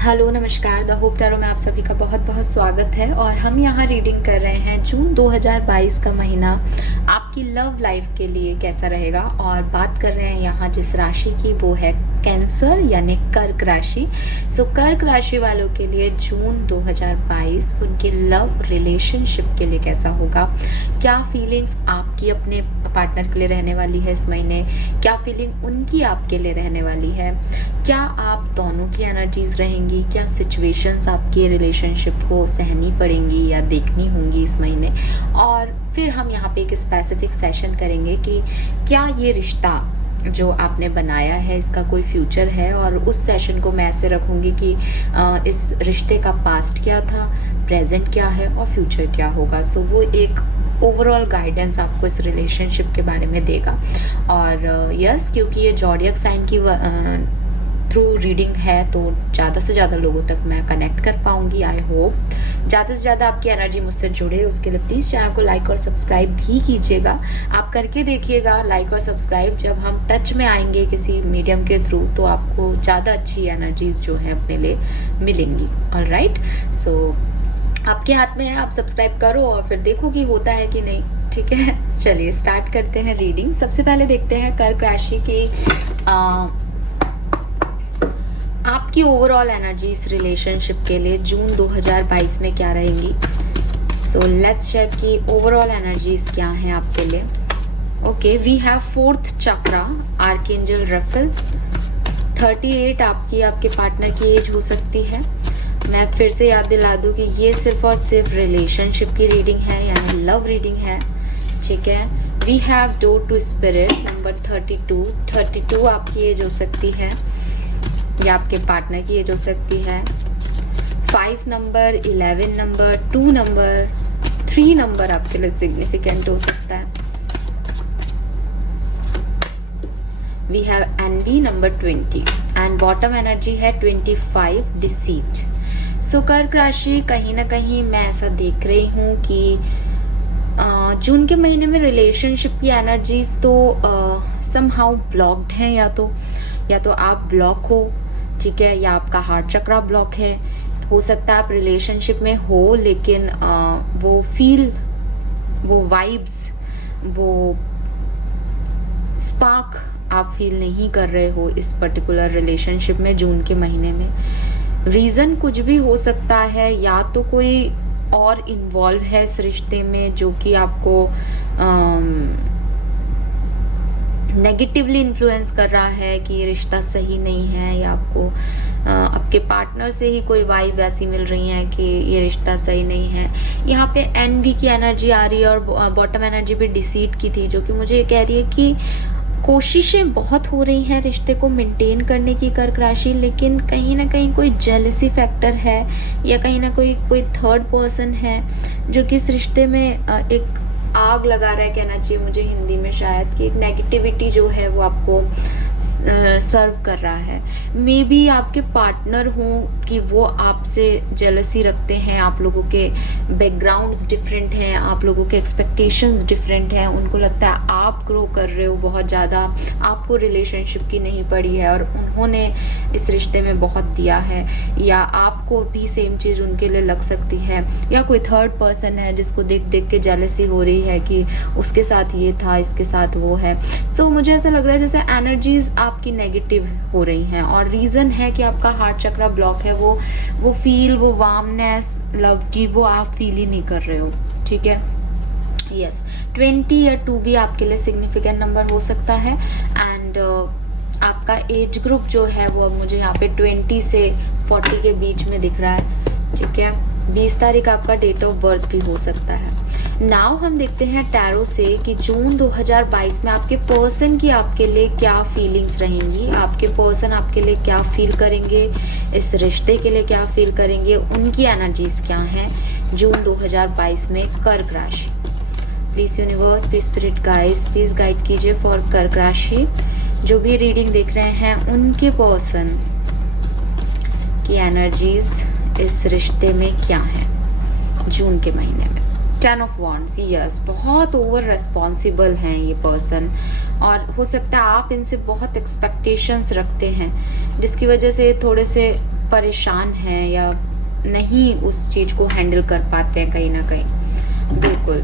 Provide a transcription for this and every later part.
Hello नमस्कार, the hope tarot में आप सभी का बहुत बहुत स्वागत है। और हम यहाँ रीडिंग कर रहे हैं जून 2022 का महीना आपकी लव लाइफ के लिए कैसा रहेगा। और बात कर रहे हैं यहाँ जिस राशि की, वो है कैंसर यानी कर्क राशि। सो कर्क राशि वालों के लिए जून 2022 उनके लव रिलेशनशिप के लिए कैसा होगा, क्या फीलिंग्स आपकी अपने पार्टनर के लिए रहने वाली है इस महीने, क्या फीलिंग उनकी आपके लिए रहने वाली है, क्या आप दोनों की एनर्जीज रहेंगी, क्या सिचुएशंस आपके रिलेशनशिप को सहनी पड़ेंगी या देखनी होंगी इस महीने। और फिर हम यहाँ पे एक स्पेसिफिक सेशन करेंगे कि क्या ये रिश्ता जो आपने बनाया है इसका कोई फ्यूचर है। और उस सेशन को मैं ऐसे रखूँगी कि इस रिश्ते का पास्ट क्या था, प्रेजेंट क्या है और फ्यूचर क्या होगा। सो वो एक ओवरऑल गाइडेंस आपको इस रिलेशनशिप के बारे में देगा। और यस, क्योंकि ये जॉडियक साइन की थ्रू रीडिंग है तो ज़्यादा से ज़्यादा लोगों तक मैं कनेक्ट कर पाऊंगी। आई होप ज़्यादा से ज़्यादा आपकी एनर्जी मुझसे जुड़े, उसके लिए प्लीज़ चैनल को लाइक और सब्सक्राइब भी कीजिएगा। आप करके देखिएगा लाइक और सब्सक्राइब। जब हम टच में आएंगे किसी मीडियम के थ्रू तो आपको ज़्यादा अच्छी एनर्जीज जो है अपने लिए मिलेंगी। ऑलराइट, सो आपके हाथ में है, आप सब्सक्राइब करो और फिर देखो कि होता है कि नहीं। ठीक है, चलिए स्टार्ट करते हैं रीडिंग। सबसे पहले देखते हैं कर्क राशि की आपकी ओवरऑल एनर्जी इस रिलेशनशिप के लिए जून 2022 में क्या रहेंगी। सो लेट्स चेक कि ओवरऑल एनर्जीज क्या हैं आपके लिए। Okay, we have fourth chakra, archangel Raphael. 38 आपके पार्टनर की एज हो सकती है। मैं फिर से याद दिला दूं कि ये सिर्फ और सिर्फ रिलेशनशिप की रीडिंग है, यानी लव रीडिंग है। ठीक है, we have door to spirit number 32 आपकी एज हो सकती है या आपके पार्टनर की एज हो सकती है। 5 नंबर, 11 नंबर, 2 नंबर, 3 नंबर आपके लिए सिग्निफिकेंट हो सकता है। We have N B number 20 and bottom energy है 25 डिसीट। सो कर्क राशि, कहीं ना कहीं मैं ऐसा देख रही हूँ कि जून के महीने में रिलेशनशिप की एनर्जीज तो समहाउ ब्लॉक्ड हैं। या तो आप ब्लॉक हो, ठीक है, या आपका हार्ट चक्रा ब्लॉक है। हो सकता है आप रिलेशनशिप में हो लेकिन वो फील, वो वाइब्स, वो स्पार्क आप फील नहीं कर रहे हो इस पर्टिकुलर रिलेशनशिप में जून के महीने में। रीज़न कुछ भी हो सकता है, या तो कोई और इन्वॉल्व है इस रिश्ते में जो कि आपको नेगेटिवली इन्फ्लुएंस कर रहा है कि ये रिश्ता सही नहीं है, या आपको आपके पार्टनर से ही कोई वाइब ऐसी मिल रही है कि ये रिश्ता सही नहीं है। यहाँ पे एनवी की एनर्जी आ रही है और बॉटम एनर्जी भी डिसीट की थी, जो कि मुझे ये कह रही है कि कोशिशें बहुत हो रही हैं रिश्ते को मेंटेन करने की कर्क राशि, लेकिन कहीं ना कहीं कोई जेलसी फैक्टर है या कहीं ना कोई थर्ड पर्सन है जो कि इस रिश्ते में एक आग लगा रहा है, कहना चाहिए मुझे हिंदी में शायद, कि एक नेगेटिविटी जो है वो आपको सर्व कर रहा है। मे बी आपके पार्टनर हों कि वो आपसे जेलसी रखते हैं, आप लोगों के बैकग्राउंड्स डिफरेंट हैं, आप लोगों के एक्सपेक्टेशंस डिफरेंट हैं। उनको लगता है आप ग्रो कर रहे हो बहुत ज़्यादा, आपको रिलेशनशिप की नहीं पड़ी है और उन्होंने इस रिश्ते में बहुत दिया है, या आपको भी सेम चीज़ उनके लिए लग सकती है, या कोई थर्ड पर्सन है जिसको देख देख के जेलसी हो रही है कि उसके साथ ये था, इसके साथ वो है। सो मुझे ऐसा लग रहा है जैसे एनर्जीज आपकी नेगेटिव हो रही हैं, और रीज़न है कि आपका हार्ट चक्रा ब्लॉक है। वो फील, वो वार्मनेस लव की, वो आप फील ही नहीं कर रहे हो। ठीक है, यस, 20 या 2 भी आपके लिए सिग्निफिकेंट नंबर हो सकता है। एंड आपका एज ग्रुप जो है वो मुझे यहाँ पे 20 से 40 के बीच में दिख रहा है। ठीक है, 20 तारीख आपका डेट ऑफ बर्थ भी हो सकता है। नाउ हम देखते हैं टैरो से कि जून 2022 में आपके पर्सन की आपके लिए क्या फीलिंग्स रहेंगी, आपके पर्सन आपके लिए क्या फील करेंगे, इस रिश्ते के लिए क्या फील करेंगे, उनकी एनर्जीज क्या हैं जून 2022 में कर्क राशि। Please universe, please spirit guides, please guide कीजिए फॉर कर्क राशि। जो भी रीडिंग देख रहे हैं उनके पर्सन की एनर्जीज इस रिश्ते में क्या है जून के महीने में। 10 ऑफ वॉन्ड्स, यस, बहुत ओवर रेस्पॉन्सिबल हैं ये पर्सन, और हो सकता है आप इनसे बहुत एक्सपेक्टेशंस रखते हैं जिसकी वजह से थोड़े से परेशान हैं या नहीं उस चीज को हैंडल कर पाते हैं कहीं ना कहीं। बिल्कुल।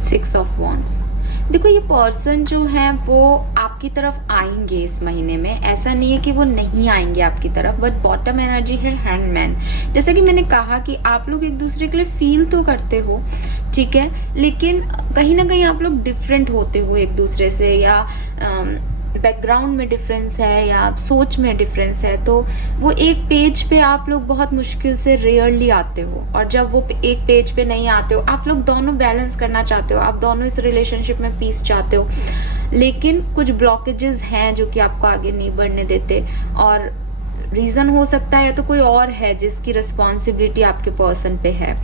Six of wands. देखो ये पर्सन जो है वो आपकी तरफ आएंगे इस महीने में, ऐसा नहीं है कि वो नहीं आएंगे आपकी तरफ, बट बॉटम एनर्जी है हैंगमैन। जैसा कि मैंने कहा कि आप लोग एक दूसरे के लिए फील तो करते हो, ठीक है, लेकिन कहीं ना कहीं आप लोग डिफरेंट होते हो एक दूसरे से, या बैकग्राउंड में डिफरेंस है या सोच में डिफरेंस है, तो वो एक पेज पे आप लोग बहुत मुश्किल से रेयरली आते हो। और जब वो एक पेज पे नहीं आते हो, आप लोग दोनों बैलेंस करना चाहते हो, आप दोनों इस रिलेशनशिप में पीस चाहते हो, लेकिन कुछ ब्लॉकेजेस हैं जो कि आपको आगे नहीं बढ़ने देते। और रीजन हो सकता है या तो कोई और है जिसकी रिस्पॉन्सिबिलिटी आपके पर्सन पे है,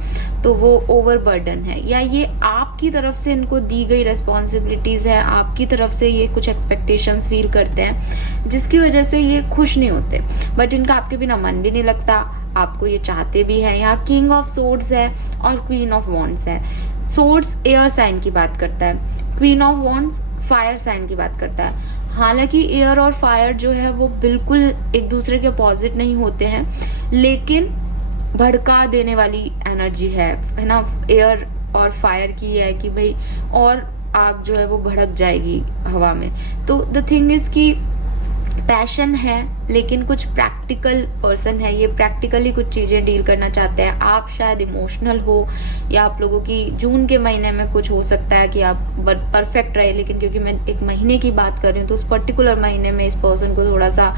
तो वो ओवरबर्डन है, या ये आपकी तरफ से इनको दी गई रिस्पॉन्सिबिलिटीज है, आपकी तरफ से ये कुछ एक्सपेक्टेशंस फील करते हैं जिसकी वजह से ये खुश नहीं होते, बट इनका आपके बिना मन भी नहीं लगता, आपको ये चाहते भी हैं। यहाँ किंग ऑफ सोर्ड्स है और क्वीन ऑफ वॉन्ड्स है। सोर्ड्स एयर साइन की बात करता है, queen of wands fire sign की बात करता है। हालांकि एयर और फायर जो है वो बिल्कुल एक दूसरे के अपोजिट नहीं होते हैं, लेकिन भड़का देने वाली एनर्जी है ना। एयर और फायर की है कि भाई और आग जो है वो भड़क जाएगी हवा में। तो द थिंग इज कि पैशन है, लेकिन कुछ प्रैक्टिकल पर्सन है, ये प्रैक्टिकली कुछ चीजें डील करना चाहते हैं। आप शायद इमोशनल हो, या आप लोगों की जून के महीने में कुछ हो सकता है कि आप परफेक्ट रहे, लेकिन क्योंकि मैं एक महीने की बात कर रही हूँ तो उस पर्टिकुलर महीने में इस पर्सन को थोड़ा सा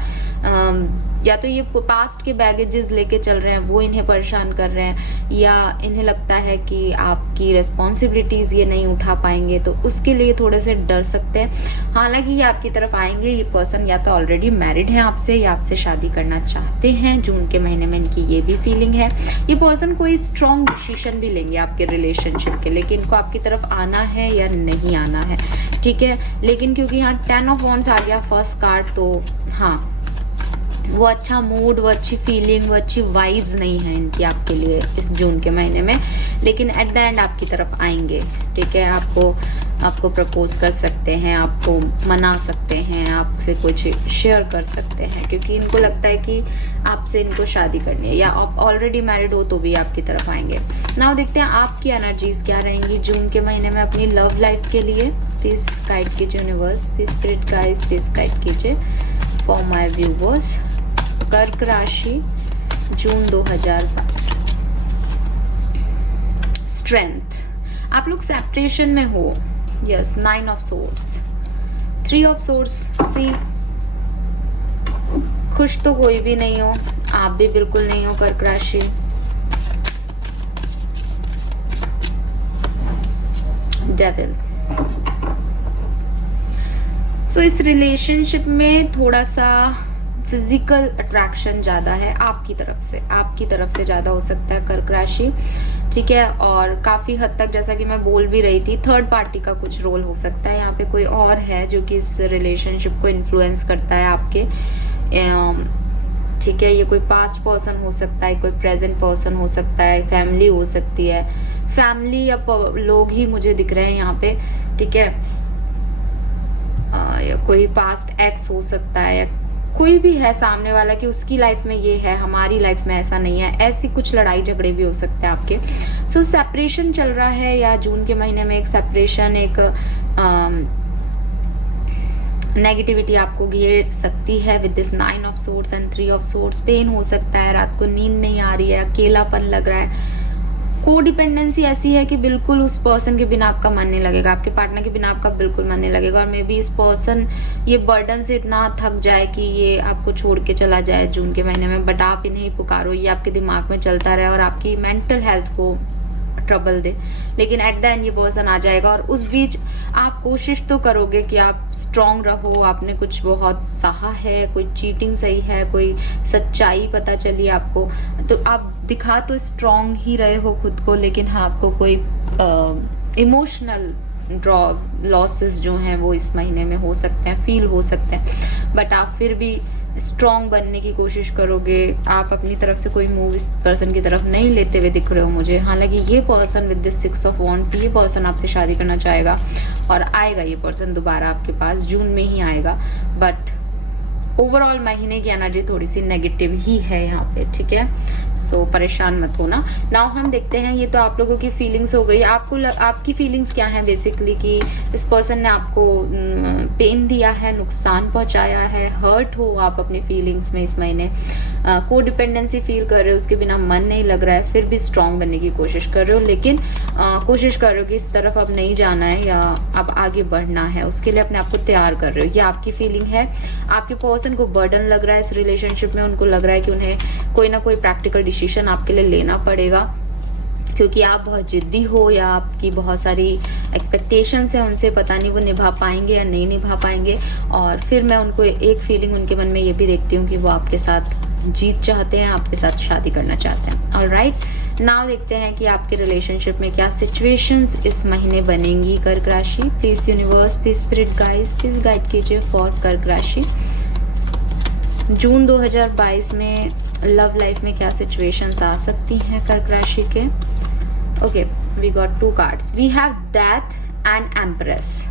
या तो ये पास्ट के बैगेजेस लेके चल रहे हैं, वो इन्हें परेशान कर रहे हैं, या इन्हें लगता है कि आपकी रिस्पॉन्सिबिलिटीज ये नहीं उठा पाएंगे, तो उसके लिए थोड़े से डर सकते हैं। हालांकि ये आपकी तरफ आएंगे। ये पर्सन या तो ऑलरेडी मैरिड है आपसे, या आपसे शादी करना चाहते हैं। जून के महीने में इनकी ये भी फीलिंग है। ये पर्सन कोई स्ट्रॉन्ग डिसीजन भी लेंगे आपके रिलेशनशिप के लिए कि इनको आपकी तरफ आना है या नहीं आना है, ठीक है। लेकिन क्योंकि यहाँ 10 ऑफ वॉन्ड्स आ गया फर्स्ट कार्ड, तो हाँ वो अच्छा मूड, वो अच्छी फीलिंग, वो अच्छी वाइब्स नहीं है इनकी आपके लिए इस जून के महीने में, लेकिन एट द एंड आपकी तरफ आएंगे, ठीक है। आपको प्रपोज कर सकते हैं, आपको मना सकते हैं, आपसे कुछ शेयर कर सकते हैं, क्योंकि इनको लगता है कि आपसे इनको शादी करनी है, या आप ऑलरेडी मैरिड हो तो भी आपकी तरफ आएंगे। नाउ देखते हैं आपकी एनर्जीज क्या रहेंगी जून के महीने में अपनी लव लाइफ के लिए। प्लीज गाइड कीजिए universe, please spirit guides, please guide कीजिए फॉर माय व्यूवर्स। कर्क राशि जून 2022। स्ट्रेंथ, आप लोग सेपरेशन में हो, yes. 9 of swords, 3 of swords. See, खुश तो कोई भी नहीं हो, आप भी बिल्कुल नहीं हो कर्क राशि। डेविल। सो इस रिलेशनशिप में थोड़ा सा फिजिकल अट्रैक्शन ज्यादा है आपकी तरफ से ज्यादा हो सकता है कर्क राशि, ठीक है। और काफी हद तक, जैसा कि मैं बोल भी रही थी, थर्ड पार्टी का कुछ रोल हो सकता है। यहाँ पे कोई और है जो कि इस रिलेशनशिप को इन्फ्लुएंस करता है आपके, ठीक है। ये कोई पास्ट पर्सन हो सकता है, कोई प्रेजेंट पर्सन हो सकता है, फैमिली हो सकती है, फैमिली या लोग ही मुझे दिख रहे हैं यहाँ पे, ठीक है। या कोई पास्ट एक्स हो सकता है, या कोई भी है सामने वाला कि उसकी लाइफ में ये है, हमारी लाइफ में ऐसा नहीं है, ऐसी कुछ लड़ाई झगड़े भी हो सकते हैं आपके। सो सेपरेशन चल रहा है, या जून के महीने में एक सेपरेशन, एक नेगेटिविटी आपको घेर सकती है with this 9 of swords and 3 of swords. Pain हो सकता है, रात को नींद नहीं आ रही है, अकेलापन लग रहा है। कोडिपेंडेंसी ऐसी है कि बिल्कुल उस पर्सन के बिना आपका मन नहीं लगेगा, आपके पार्टनर के बिना आपका बिल्कुल मन नहीं लगेगा। और मे बी इस पर्सन ये बर्डन से इतना थक जाए कि ये आपको छोड़ के चला जाए जून के महीने में, बट आप इन्हें पुकारो, ये आपके दिमाग में चलता रहे और आपकी मेंटल हेल्थ को ट्रबल दे, लेकिन एट द एंड ये पर्सन आ जाएगा। और उस बीच आप कोशिश तो करोगे कि आप स्ट्रांग रहो, आपने कुछ बहुत सहा है, कोई चीटिंग सही है, कोई सच्चाई पता चली आपको, तो आप दिखा तो स्ट्रांग ही रहे हो खुद को, लेकिन हाँ आपको कोई इमोशनल लॉसेस जो हैं वो इस महीने में हो सकते हैं, फील हो सकते हैं, बट आप फिर भी स्ट्रॉन्ग बनने की कोशिश करोगे। आप अपनी तरफ से कोई मूव इस पर्सन की तरफ नहीं लेते हुए दिख रहे हो मुझे। हालांकि ये person with this 6 of wands, ये पर्सन आपसे शादी करना चाहेगा और आएगा ये पर्सन दोबारा आपके पास, जून में ही आएगा। बट ओवरऑल महीने की एनर्जी थोड़ी सी नेगेटिव ही है यहाँ पे, ठीक है। सो परेशान मत होना। नाउ हम देखते हैं, ये तो आप लोगों की फीलिंग्स हो गई। आपकी फीलिंग्स क्या है बेसिकली, कि इस पर्सन ने आपको पेन दिया है, नुकसान पहुंचाया है, हर्ट हो आप अपनी फीलिंग्स में इस महीने, को डिपेंडेंसी फील कर रहे हो, उसके बिना मन नहीं लग रहा है, फिर भी स्ट्रांग बनने की कोशिश कर रहे हो, लेकिन कोशिश कर रहे हो कि इस तरफ अब नहीं जाना है या अब आगे बढ़ना है, उसके लिए अपने आप को तैयार कर रहे हो। ये आपकी फीलिंग है। आपके पर्सन को बर्डन लग रहा है इस रिलेशनशिप में, उनको लग रहा है कि उन्हें कोई ना कोई प्रैक्टिकल डिसीजन आपके लिए लेना पड़ेगा, क्योंकि आप बहुत जिद्दी हो या आपकी बहुत सारी एक्सपेक्टेशंस है उनसे, पता नहीं वो निभा पाएंगे या नहीं निभा पाएंगे। और फिर मैं उनको एक फीलिंग उनके मन में ये भी देखती हूँ कि वो आपके साथ जीत चाहते हैं, आपके साथ शादी करना चाहते हैं। ऑलराइट, नाउ देखते हैं कि आपके रिलेशनशिप में क्या सिचुएशंस इस महीने बनेंगी। कर्क राशि, please universe, please spirit guides, please guide कीजिए फॉर कर्क राशि। जून 2022 में लव लाइफ में क्या सिचुएशंस आ सकती हैं कर्क राशि के। Okay, we got 2 cards, we have death and empress.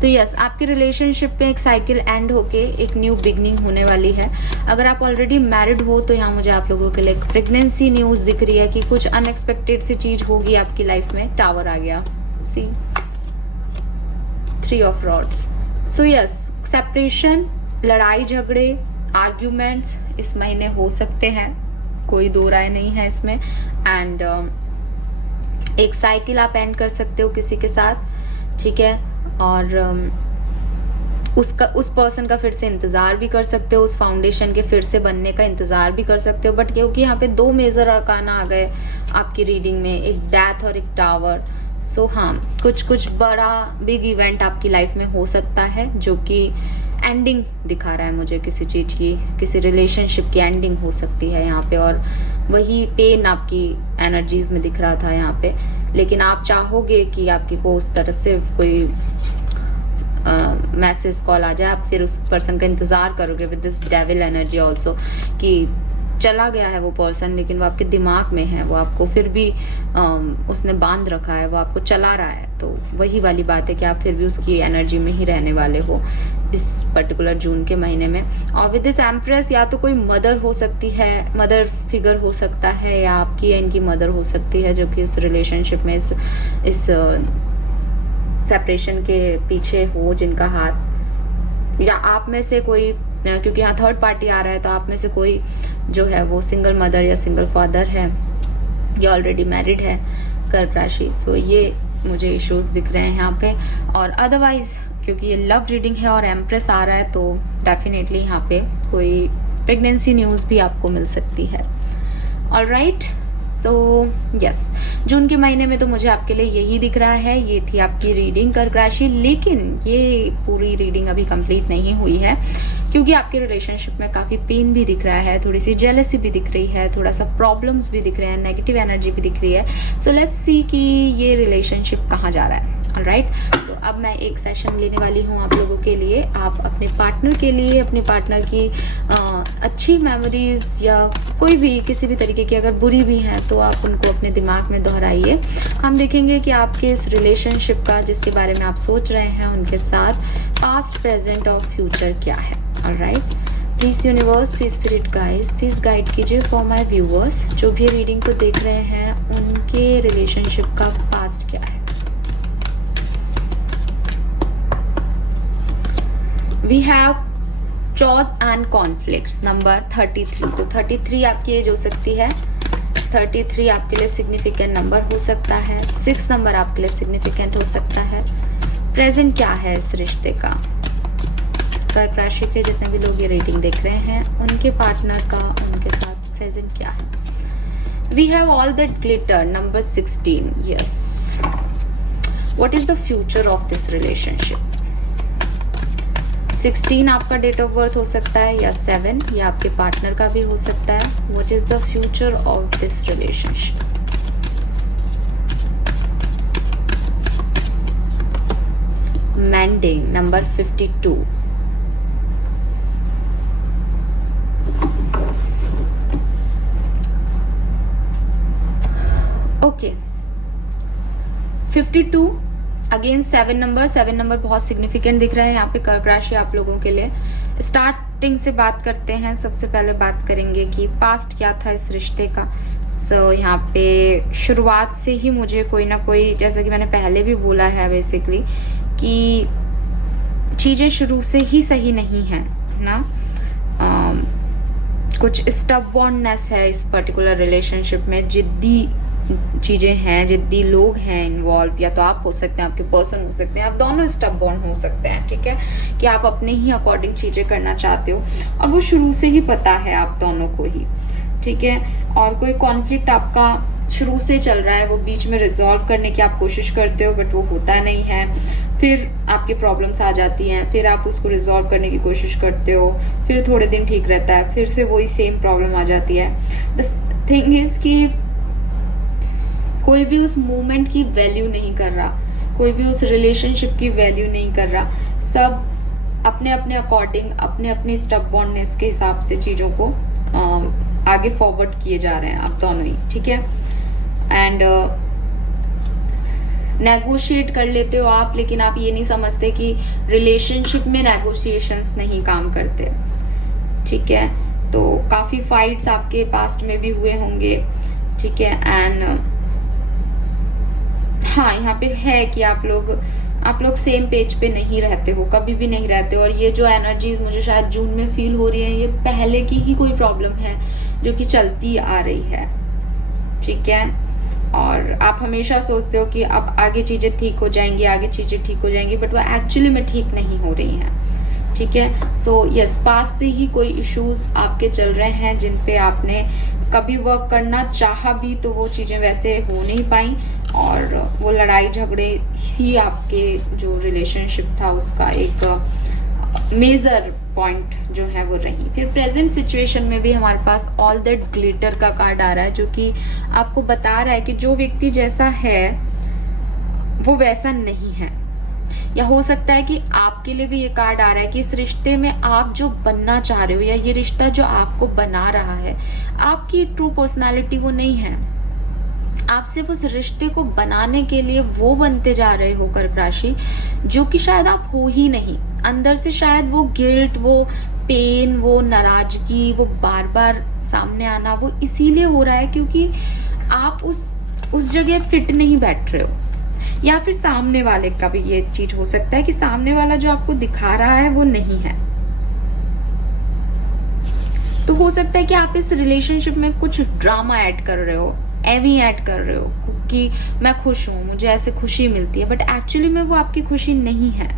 तो यस, आपके रिलेशनशिप पे एक साइकिल एंड होके एक न्यू बिगनिंग होने वाली है। अगर आप ऑलरेडी मैरिड हो तो यहाँ मुझे आप लोगों के लिए एक प्रेगनेंसी न्यूज दिख रही है कि कुछ अनएक्सपेक्टेड सी चीज होगी आपकी लाइफ में। टावर आ गया, सी 3 of rods. So yes, separation, लड़ाई झगड़े, आर्ग्यूमेंट्स इस महीने हो सकते हैं, कोई दो राय नहीं है इसमें। एंड एक साइकिल आप एंड कर सकते हो किसी के साथ, ठीक है। और उस पर्सन का फिर से इंतजार भी कर सकते हो, उस फाउंडेशन के फिर से बनने का इंतजार भी कर सकते हो। बट क्योंकि यहाँ पे 2 मेजर अरकाना आ गए आपकी रीडिंग में, एक डेथ और एक टावर। सो हाँ, कुछ बड़ा बिग इवेंट आपकी लाइफ में हो सकता है जो कि एंडिंग दिखा रहा है मुझे किसी चीज की, किसी रिलेशनशिप की एंडिंग हो सकती है यहाँ पे। और वही पेन आपकी एनर्जीज में दिख रहा था यहाँ पे, लेकिन आप चाहोगे कि आपकी को उस तरफ से कोई मैसेज कॉल आ जाए, आप फिर उस पर्सन का इंतजार करोगे with this devil energy also, कि चला गया है वो पर्सन लेकिन वो आपके दिमाग में है, वो आपको फिर भी उसने बांध रखा है, वो आपको चला रहा है। तो वही वाली बात है कि आप फिर भी उसकी एनर्जी में ही रहने वाले हो इस पर्टिकुलर जून के महीने में। और विद दिस एम्प्रेस, या तो कोई मदर हो सकती है, मदर फिगर हो सकता है, या आपकी या इनकी मदर हो सकती है जो कि इस रिलेशनशिप में इस सेपरेशन के पीछे हो, जिनका हाथ, या आप में से कोई, क्योंकि यहाँ थर्ड पार्टी आ रहा है, तो आप में से कोई जो है वो सिंगल मदर या सिंगल फादर है या ऑलरेडी मैरिड है कर्क राशि। सो ये मुझे इश्यूज दिख रहे हैं यहाँ पे। और अदरवाइज क्योंकि ये लव रीडिंग है और एम्प्रेस आ रहा है, तो डेफिनेटली यहाँ पे कोई प्रेगनेंसी न्यूज भी आपको मिल सकती है। ऑलराइट, सो यस, जून के महीने में तो मुझे आपके लिए यही दिख रहा है। ये थी आपकी रीडिंग कर्क राशि, लेकिन ये पूरी रीडिंग अभी कंप्लीट नहीं हुई है, क्योंकि आपके रिलेशनशिप में काफी पेन भी दिख रहा है, थोड़ी सी जेलसी भी दिख रही है, थोड़ा सा प्रॉब्लम्स भी दिख रहे हैं, नेगेटिव एनर्जी भी दिख रही है। सो लेट्स सी कि ये रिलेशनशिप कहाँ जा रहा है। ऑलराइट, सो अब मैं एक सेशन लेने वाली हूँ आप लोगों के लिए। आप अपने पार्टनर के लिए, अपने पार्टनर की अच्छी मेमोरीज या कोई भी किसी भी तरीके की अगर बुरी भी हैं तो आप उनको अपने दिमाग में दोहराइए। हम देखेंगे कि आपके इस रिलेशनशिप का, जिसके बारे में आप सोच रहे हैं, उनके साथ पास्ट, प्रेजेंट और फ्यूचर क्या है। Alright, please universe, please spirit guides, please guide कीजिए फॉर माय व्यूअर्स जो भी रीडिंग को देख रहे हैं, उनके रिलेशनशिप का पास्ट क्या है। We have chores and conflicts, number 33। तो 33 आपकी एज हो सकती है, 33 आपके लिए सिग्निफिकेंट नंबर हो सकता है, 6 नंबर आपके लिए सिग्निफिकेंट हो सकता है। प्रेजेंट क्या है इस रिश्ते का। कर्क राशि के जितने भी लोग ये रीडिंग देख रहे हैं, उनके पार्टनर का उनके साथ प्रेजेंट क्या है। We have all that glitter, number 16, yes. What is the future of this relationship? 16 आपका डेट ऑफ बर्थ हो सकता है, या 7, या आपके पार्टनर का भी हो सकता है। What is the future of this relationship. Mending, number 52। Okay, 52 again 7 number बहुत सिग्निफिकेंट दिख रहा है यहाँ पे कर्क राशि आप लोगों के लिए। स्टार्टिंग से बात करते हैं। सबसे पहले बात करेंगे कि पास्ट क्या था इस रिश्ते का। यहाँ पे शुरुआत से ही मुझे कोई ना कोई, जैसा कि मैंने पहले भी बोला है बेसिकली, कि चीज़ें शुरू से ही सही नहीं है ना। कुछ स्टबबॉर्ननेस है इस पर्टिकुलर रिलेशनशिप में, जिद्दी चीजें हैं, जिद्दी लोग हैं इन्वॉल्व। या तो आप हो सकते हैं, आपके पर्सन हो सकते हैं, आप दोनों स्टबबॉर्न हो सकते हैं, ठीक है, कि आप अपने ही अकॉर्डिंग चीजें करना चाहते हो और वो शुरू से ही पता है आप दोनों को ही, ठीक है। और कोई कॉन्फ्लिक्ट आपका शुरू से चल रहा है, वो बीच में रिजॉल्व करने की आप कोशिश करते हो बट वो होता नहीं है, फिर आपकी प्रॉब्लम्स आ जाती हैं, फिर आप उसको रिजॉल्व करने की कोशिश करते हो, फिर थोड़े दिन ठीक रहता है, फिर से वही सेम प्रॉब्लम आ जाती है। द थिंग इज कि कोई भी उस मोमेंट की वैल्यू नहीं कर रहा, कोई भी उस रिलेशनशिप की वैल्यू नहीं कर रहा। सब अपने अपने अकॉर्डिंग, अपने अपने स्टबबॉर्ननेस के हिसाब से चीजों को आगे फॉरवर्ड किए जा रहे हैं आप दोनों ही, ठीक है। एंड नेगोशिएट कर लेते हो आप, लेकिन आप ये नहीं समझते कि रिलेशनशिप में नेगोशिएशंस नहीं काम करते, ठीक है। तो काफी फाइट्स आपके पास्ट में भी हुए होंगे, ठीक है। एंड हाँ, यहाँ पे है कि आप लोग सेम पेज पे नहीं रहते हो, कभी भी नहीं रहते हो। और ये जो एनर्जीज मुझे शायद जून में फील हो रही है, ये पहले की ही कोई प्रॉब्लम है जो कि चलती आ रही है, ठीक है। और आप हमेशा सोचते हो कि अब आगे चीजें ठीक हो जाएंगी, आगे चीजें ठीक हो जाएंगी, बट वो एक्चुअली में ठीक नहीं हो रही हैं, ठीक है। सो यस, पास से ही कोई इश्यूज आपके चल रहे हैं जिन पे आपने कभी वर्क करना चाहा भी तो वो चीजें वैसे हो नहीं पाई, और वो लड़ाई झगड़े ही आपके जो रिलेशनशिप था उसका एक मेजर पॉइंट जो है वो रही। फिर प्रेजेंट सिचुएशन में भी हमारे पास ऑल दैट ग्लिटर का कार्ड आ रहा है, जो कि आपको बता रहा है कि जो व्यक्ति जैसा है वो वैसा नहीं है। या हो सकता है कि आपके लिए भी ये कार्ड आ रहा है कि इस रिश्ते में आप जो बनना चाह रहे हो, या ये रिश्ता जो आपको बना रहा है, आपकी ट्रू पर्सनालिटी वो नहीं है। आप सिर्फ उस रिश्ते को बनाने के लिए वो बनते जा रहे हो कर्क राशि, जो कि शायद आप हो ही नहीं। अंदर से शायद वो गिल्ट, वो पेन, वो नाराजगी, वो बार बार सामने आना, वो इसीलिए हो रहा है क्योंकि आप उस जगह फिट नहीं बैठ रहे हो। या फिर सामने वाले का भी ये चीज हो सकता है कि सामने वाला जो आपको दिखा रहा है वो नहीं है। तो हो सकता है कि आप इस रिलेशनशिप में कुछ ड्रामा ऐड कर रहे हो, एवी ऐड कर रहे हो कि मैं खुश हूं, मुझे ऐसे खुशी मिलती है, बट एक्चुअली में वो आपकी खुशी नहीं है।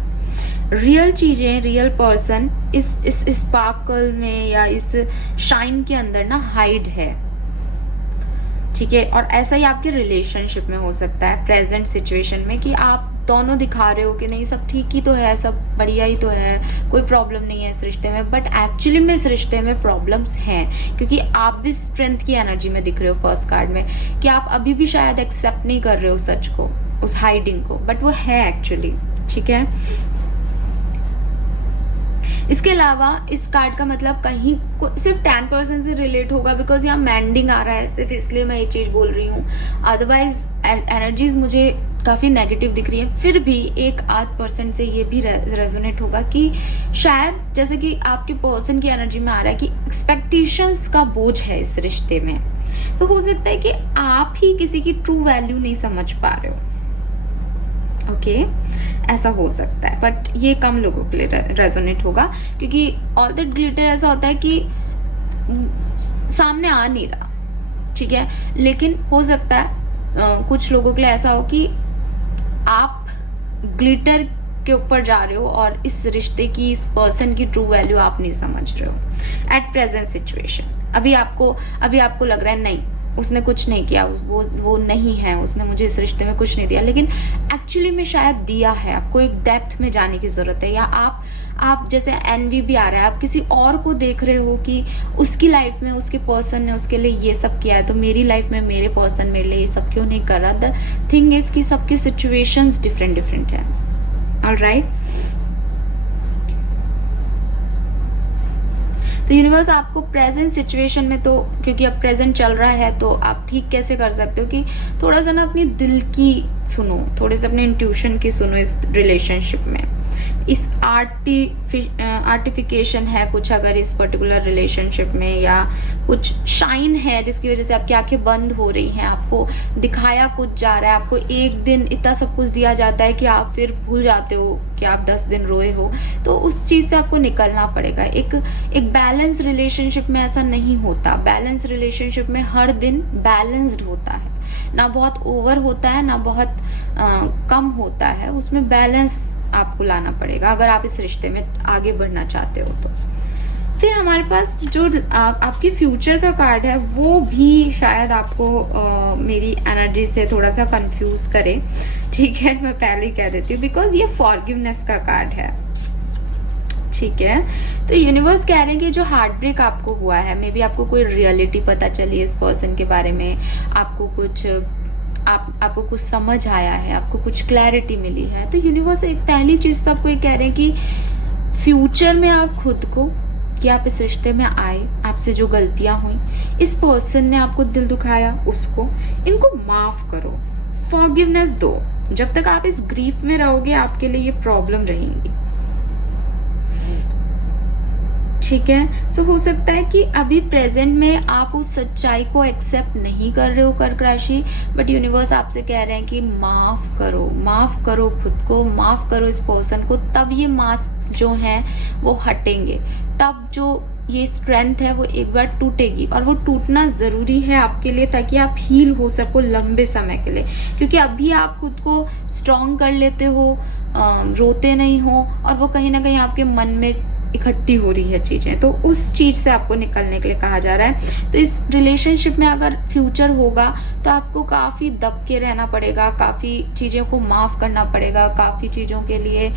रियल चीजें, रियल पर्सन इस स्पार्कल में या इस शाइन के अंदर ना हाइड है, ठीक है। और ऐसा ही आपके रिलेशनशिप में हो सकता है, प्रेजेंट सिचुएशन में, कि आप दोनों दिखा रहे हो कि नहीं सब ठीक ही तो है, सब बढ़िया ही तो है, कोई प्रॉब्लम नहीं है इस रिश्ते में, बट एक्चुअली में इस रिश्ते में प्रॉब्लम्स हैं, क्योंकि आप भी स्ट्रेंथ की एनर्जी में दिख रहे हो फर्स्ट कार्ड में, कि आप अभी भी शायद एक्सेप्ट नहीं कर रहे हो सच को, उस हाइडिंग को, बट वो है एक्चुअली, ठीक है। इसके अलावा इस कार्ड का मतलब कहीं सिर्फ 10% से रिलेट होगा, बिकॉज यहाँ मैंडिंग आ रहा है, सिर्फ इसलिए मैं ये चीज बोल रही हूँ। अदरवाइज एनर्जीज मुझे काफी नेगेटिव दिख रही है। फिर भी 1-8% से ये भी रेजोनेट होगा कि शायद जैसे कि आपके पर्सन की एनर्जी में आ रहा है कि एक्सपेक्टेशंस का बोझ है इस रिश्ते में। तो हो सकता है कि आप ही किसी की ट्रू वैल्यू नहीं समझ पा रहे हो, ओके, ऐसा हो सकता है, बट ये कम लोगों के लिए रेजोनेट होगा, क्योंकि ऑल दैट ग्लिटर ऐसा होता है कि सामने आ नहीं रहा, ठीक है। लेकिन हो सकता है कुछ लोगों के लिए ऐसा हो कि आप ग्लिटर के ऊपर जा रहे हो और इस रिश्ते की, इस पर्सन की ट्रू वैल्यू आप नहीं समझ रहे हो एट प्रेजेंट सिचुएशन। अभी आपको लग रहा है नहीं, उसने कुछ नहीं किया, वो नहीं है, उसने मुझे इस रिश्ते में कुछ नहीं दिया, लेकिन एक्चुअली में शायद दिया है। आपको एक डेप्थ में जाने की जरूरत है। या आप जैसे एनवी भी आ रहा है, आप किसी और को देख रहे हो कि उसकी लाइफ में उसके पर्सन ने उसके लिए ये सब किया है, तो मेरी लाइफ में मेरे पर्सन मेरे लिए ये सब क्यों नहीं कर रहा। द थिंग इज कि सबकी सिचुएशंस डिफरेंट है, ऑलराइट। तो यूनिवर्स आपको प्रेजेंट सिचुएशन में, तो क्योंकि अब प्रेजेंट चल रहा है तो आप ठीक कैसे कर सकते हो कि थोड़ा सा ना अपनी दिल की सुनो, थोड़े से अपने इंट्यूशन की सुनो इस रिलेशनशिप में। इस आर्टिफिकेशन है कुछ अगर इस पर्टिकुलर रिलेशनशिप में, या कुछ शाइन है जिसकी वजह से आपकी आंखें बंद हो रही हैं, आपको दिखाया कुछ जा रहा है, आपको एक दिन इतना सब कुछ दिया जाता है कि आप फिर भूल जाते हो कि आप 10 दिन रोए हो, तो उस चीज से आपको निकलना पड़ेगा। एक बैलेंस रिलेशनशिप में ऐसा नहीं होता। बैलेंस रिलेशनशिप में हर दिन बैलेंस्ड होता है, ना बहुत ओवर होता है ना बहुत कम होता है, उसमें बैलेंस आपको लाना पड़ेगा अगर आप इस रिश्ते में आगे बढ़ना चाहते हो तो। फिर हमारे पास जो आपकी फ्यूचर का कार्ड है वो भी शायद आपको मेरी एनर्जी से थोड़ा सा कंफ्यूज करे, ठीक है, मैं पहले ही कह देती हूँ, बिकॉज ये फॉरगिवनेस का कार्ड है, ठीक है। तो यूनिवर्स कह रहे हैं कि जो हार्ट ब्रेक आपको हुआ है, मे बी आपको कोई रियलिटी पता चली इस पर्सन के बारे में, आपको कुछ आपको कुछ समझ आया है, आपको कुछ क्लैरिटी मिली है, तो यूनिवर्स एक पहली चीज तो आपको ये कह रहे हैं कि फ्यूचर में आप खुद को, कि आप इस रिश्ते में आए, आपसे जो गलतियां हुई, इस पर्सन ने आपको दिल दुखाया, उसको, इनको माफ करो, फॉरगिवनेस दो। जब तक आप इस ग्रीफ में रहोगे आपके लिए ये प्रॉब्लम रहेंगी, ठीक है। सो हो सकता है कि अभी प्रेजेंट में आप उस सच्चाई को एक्सेप्ट नहीं कर रहे हो कर्क राशि, बट यूनिवर्स आपसे कह रहे हैं कि माफ करो खुद को, माफ करो इस पर्सन को, तब ये मास्क जो हैं वो हटेंगे, तब जो ये स्ट्रेंथ है वो एक बार टूटेगी, और वो टूटना जरूरी है आपके लिए ताकि आप हील हो सको लंबे समय के लिए, क्योंकि अभी आप खुद को स्ट्रॉन्ग कर लेते हो, रोते नहीं हो, और वो कहीं ना कहीं आपके मन में इकट्ठी हो रही है चीजें, तो उस चीज से आपको निकलने के लिए कहा जा रहा है। तो इस रिलेशनशिप में अगर फ्यूचर होगा तो आपको काफी दब के रहना पड़ेगा, काफी चीजों को माफ करना पड़ेगा, काफी चीजों के लिए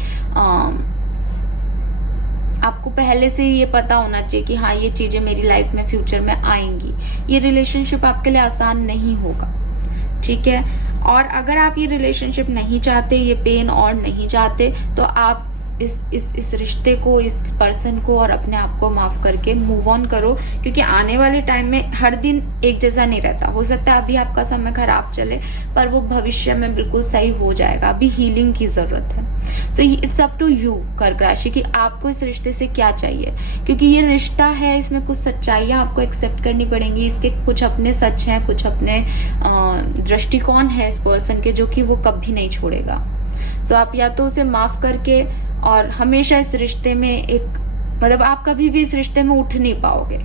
आपको पहले से ये पता होना चाहिए कि हाँ ये चीजें मेरी लाइफ में फ्यूचर में आएंगी। ये रिलेशनशिप आपके लिए आसान नहीं होगा, ठीक है। और अगर आप ये रिलेशनशिप नहीं चाहते, ये पेन और नहीं चाहते, तो आप इस रिश्ते को, इस पर्सन को और अपने आप को माफ करके मूव ऑन करो, क्योंकि आने वाले टाइम में हर दिन एक जैसा नहीं रहता। हो सकता है अभी आपका समय खराब चले, पर वो भविष्य में बिल्कुल सही हो जाएगा। अभी हीलिंग की जरूरत है। So it's up to you कर्क राशि कि आपको इस रिश्ते से क्या चाहिए, क्योंकि ये रिश्ता है, इसमें कुछ सच्चाइयां आपको एक्सेप्ट करनी पड़ेंगी, इसके कुछ अपने सच हैं, कुछ अपने दृष्टिकोण है इस पर्सन के, जो कि वो कभी नहीं छोड़ेगा। सो आप या तो उसे माफ करके, और हमेशा इस रिश्ते में एक, मतलब आप कभी भी इस रिश्ते में उठ नहीं पाओगे,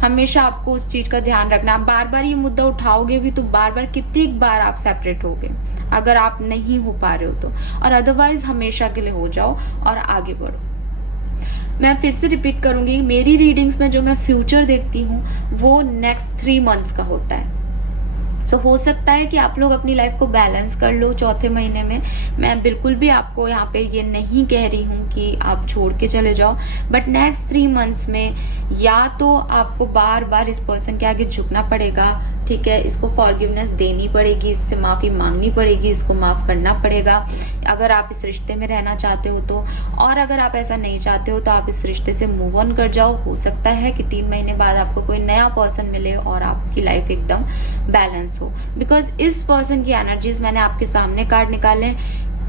हमेशा आपको उस चीज का ध्यान रखना। आप बार बार ये मुद्दा उठाओगे भी तो बार बार कितनी बार आप सेपरेट होगे अगर आप नहीं हो पा रहे हो तो, और अदरवाइज हमेशा के लिए हो जाओ और आगे बढ़ो। मैं फिर से रिपीट करूंगी, मेरी रीडिंग्स में जो मैं फ्यूचर देखती हूँ वो नेक्स्ट 3 मंथ्स का होता है। सो हो सकता है कि आप लोग अपनी लाइफ को बैलेंस कर लो चौथे महीने में। मैं बिल्कुल भी आपको यहाँ पे ये नहीं कह रही हूँ कि आप छोड़ के चले जाओ, बट नेक्स्ट 3 मंथ्स में या तो आपको बार बार इस पर्सन के आगे झुकना पड़ेगा, ठीक है, इसको फॉरगिवनेस देनी पड़ेगी, इससे माफी मांगनी पड़ेगी, इसको माफ करना पड़ेगा अगर आप इस रिश्ते में रहना चाहते हो तो। और अगर आप ऐसा नहीं चाहते हो तो आप इस रिश्ते से मूव ऑन कर जाओ। हो सकता है कि 3 महीने बाद आपको कोई नया पर्सन मिले और आपकी लाइफ एकदम बैलेंस हो, बिकॉज इस पर्सन की एनर्जीज मैंने आपके सामने कार्ड निकाले,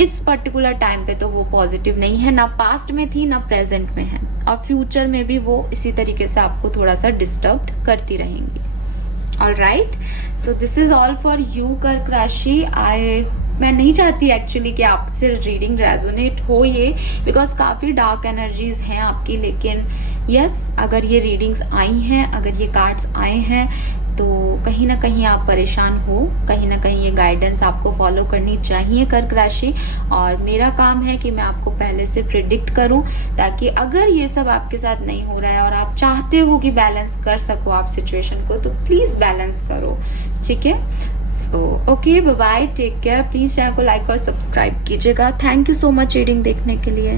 इस पर्टिकुलर टाइम पे तो वो पॉजिटिव नहीं है, ना पास्ट में थी ना प्रेजेंट में है, और फ्यूचर में भी वो इसी तरीके से आपको थोड़ा सा डिस्टर्ब करती रहेंगी। Alright, so this is all for you कर्क राशि। मैं नहीं चाहती एक्चुअली कि आपसे रीडिंग रेजोनेट हो ये, बिकॉज काफी डार्क एनर्जीज हैं आपकी, लेकिन यस अगर ये रीडिंग्स आई हैं, अगर ये कार्ड्स आए हैं तो कहीं ना कहीं आप परेशान हो, कहीं ना कहीं ये गाइडेंस आपको फॉलो करनी चाहिए कर्क राशि। और मेरा काम है कि मैं आपको पहले से प्रिडिक्ट करूं, ताकि अगर ये सब आपके साथ नहीं हो रहा है और आप चाहते हो कि बैलेंस कर सको आप सिचुएशन को, तो प्लीज बैलेंस करो, ठीक है। So okay, bye bye, take care. Please channel को लाइक और सब्सक्राइब कीजिएगा। Thank you so much reading देखने के लिए।